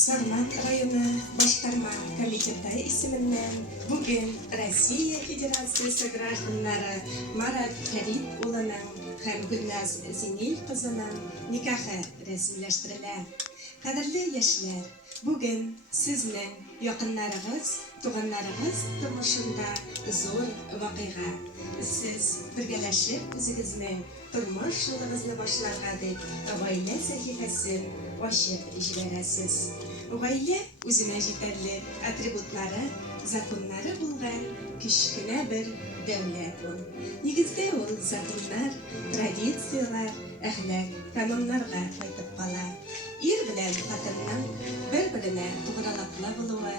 Сармат районы башкарма комитеты исеменнән бүген Россия Федерациясе гражданнары Марат Фәрит улының һәм Гөлназ Зинил кызының никахы рәсмиләштерелә. Кадерле яшьләр, бүген сезнең якыннарыгыз, туганнарыгыз тормышында зур вакыйга. Сез бергәләшеп үзегезнең тормыш юлыгызны башларга дип гаилә сәхифәсен ачып җибәрәсез. Гаилә үзенә җитәрлек атрибутлары, законнары булган кечкенә бер дәүләт ул. Нигездә ул законнар, традициялар, әхлак, кануннарга кайтып кала. Ир белән хатынның бер-беренә тугрылыклы булуы,